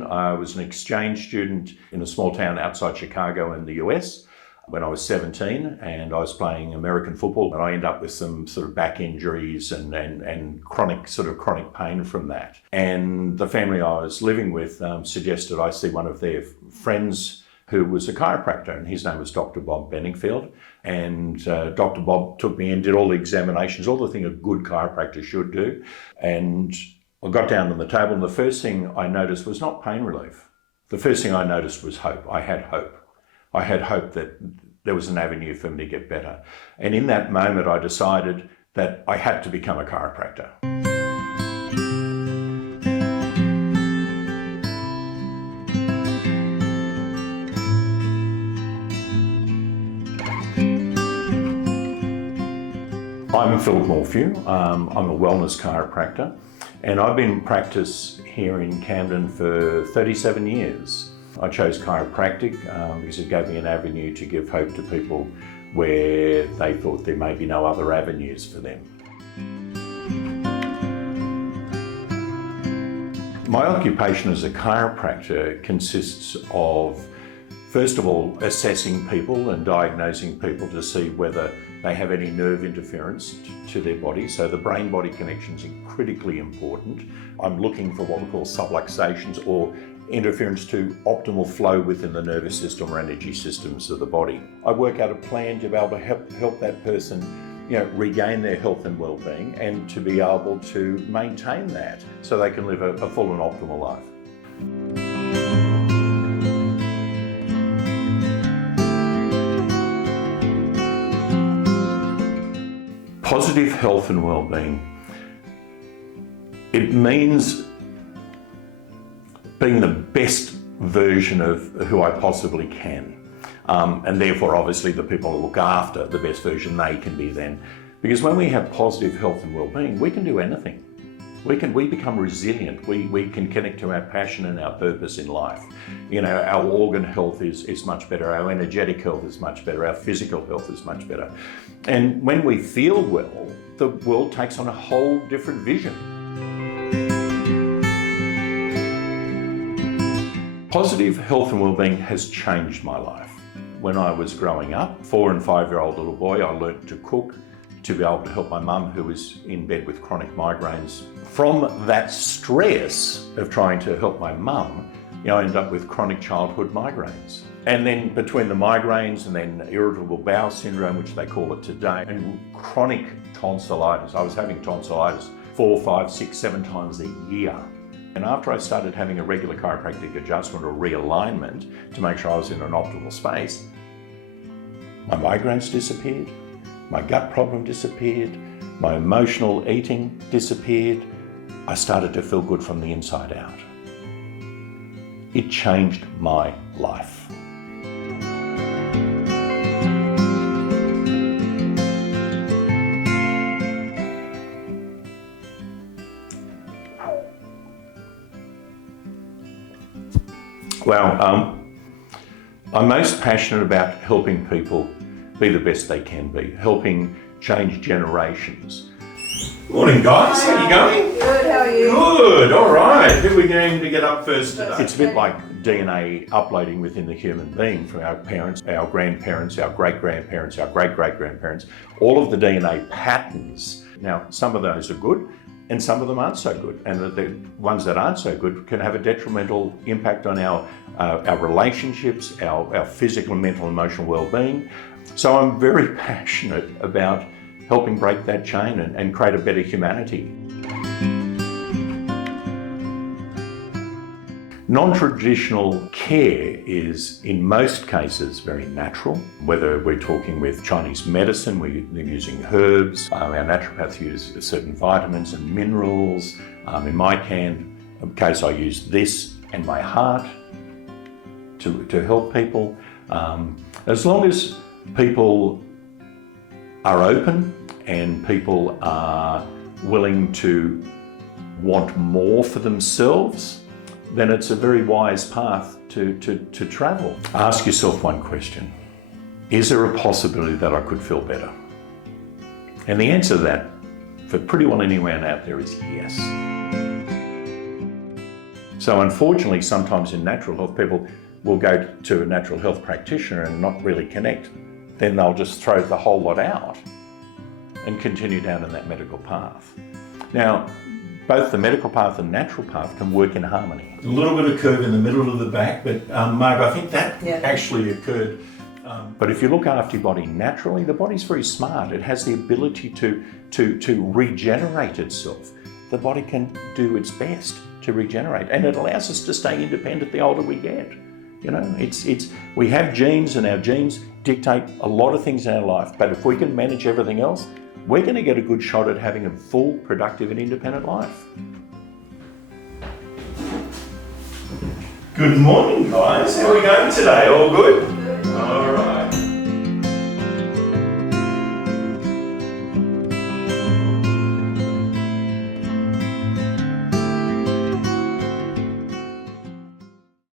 I was an exchange student in a small town outside Chicago in the US when I was 17, and I was playing American football, and I ended up with some sort of back injuries and chronic pain from that. And the family I was living with suggested I see one of their friends who was a chiropractor, and his name was Dr. Bob Benningfield. And Dr. Bob took me in, did all the examinations, all the thing a good chiropractor should do. And I got down on the table, and the first thing I noticed was not pain relief. The first thing I noticed was hope. I had hope. I had hope that there was an avenue for me to get better. And in that moment, I decided that I had to become a chiropractor. I'm Philip Morphew. I'm a wellness chiropractor, and I've been in practice here in Camden for 37 years. I chose chiropractic because it gave me an avenue to give hope to people where they thought there may be no other avenues for them. My occupation as a chiropractor consists of, first of all, assessing people and diagnosing people to see whether they have any nerve interference to their body. So the brain-body connection is critically important. I'm looking for what we call subluxations, or interference to optimal flow within the nervous system or energy systems of the body. I work out a plan to be able to help that person regain their health and well-being, and to be able to maintain that so they can live a full and optimal life. Positive health and well-being, it means being the best version of who I possibly can. And therefore, obviously, the people who look after the best version they can be then. Because when we have positive health and well-being, we can do anything. We become resilient. We can connect to our passion and our purpose in life. Our organ health is much better. Our energetic health is much better. Our physical health is much better. And when we feel well, the world takes on a whole different vision. Positive health and well-being has changed my life. When I was growing up, 4- and 5-year-old little boy, I learnt to cook, to be able to help my mum, who was in bed with chronic migraines. From that stress of trying to help my mum, I ended up with chronic childhood migraines. And then between the migraines and then irritable bowel syndrome, which they call it today, and chronic tonsillitis. I was having tonsillitis 4, 5, 6, 7 times a year. And after I started having a regular chiropractic adjustment or realignment to make sure I was in an optimal space, my migraines disappeared, my gut problem disappeared, my emotional eating disappeared. I started to feel good from the inside out. It changed my life. Well, I'm most passionate about helping people be the best they can be, helping change generations. Morning, guys. How are you going? Good, how are you? Good, all right. Who are we going to get up first today? It's a bit like DNA uploading within the human being from our parents, our grandparents, our great-grandparents, our great-great-grandparents, all of the DNA patterns. Now, some of those are good, and some of them aren't so good. And the ones that aren't so good can have a detrimental impact on our relationships, our physical, and mental, and emotional well-being. So I'm very passionate about helping break that chain and create a better humanity. Non-traditional care is, in most cases, very natural. Whether we're talking with Chinese medicine, we're using herbs. Our naturopaths use certain vitamins and minerals. In my case, I use this and my heart to help people. As long as people are open and people are willing to want more for themselves, then it's a very wise path to travel. Ask yourself one question. Is there a possibility that I could feel better? And the answer to that, for pretty well anyone out there, is yes. So unfortunately, sometimes in natural health, people will go to a natural health practitioner and not really connect. Then they'll just throw the whole lot out and continue down in that medical path. Now, both the medical path and natural path can work in harmony. A little bit of curve in the middle of the back, but Mark, I think that actually occurred. But if you look after your body naturally, the body's very smart. It has the ability to regenerate itself. The body can do its best to regenerate, and it allows us to stay independent the older we get. You know, we have genes, and our genes dictate a lot of things in our life, but if we can manage everything else, we're going to get a good shot at having a full, productive and independent life. Good morning, guys. How are we going today? All good?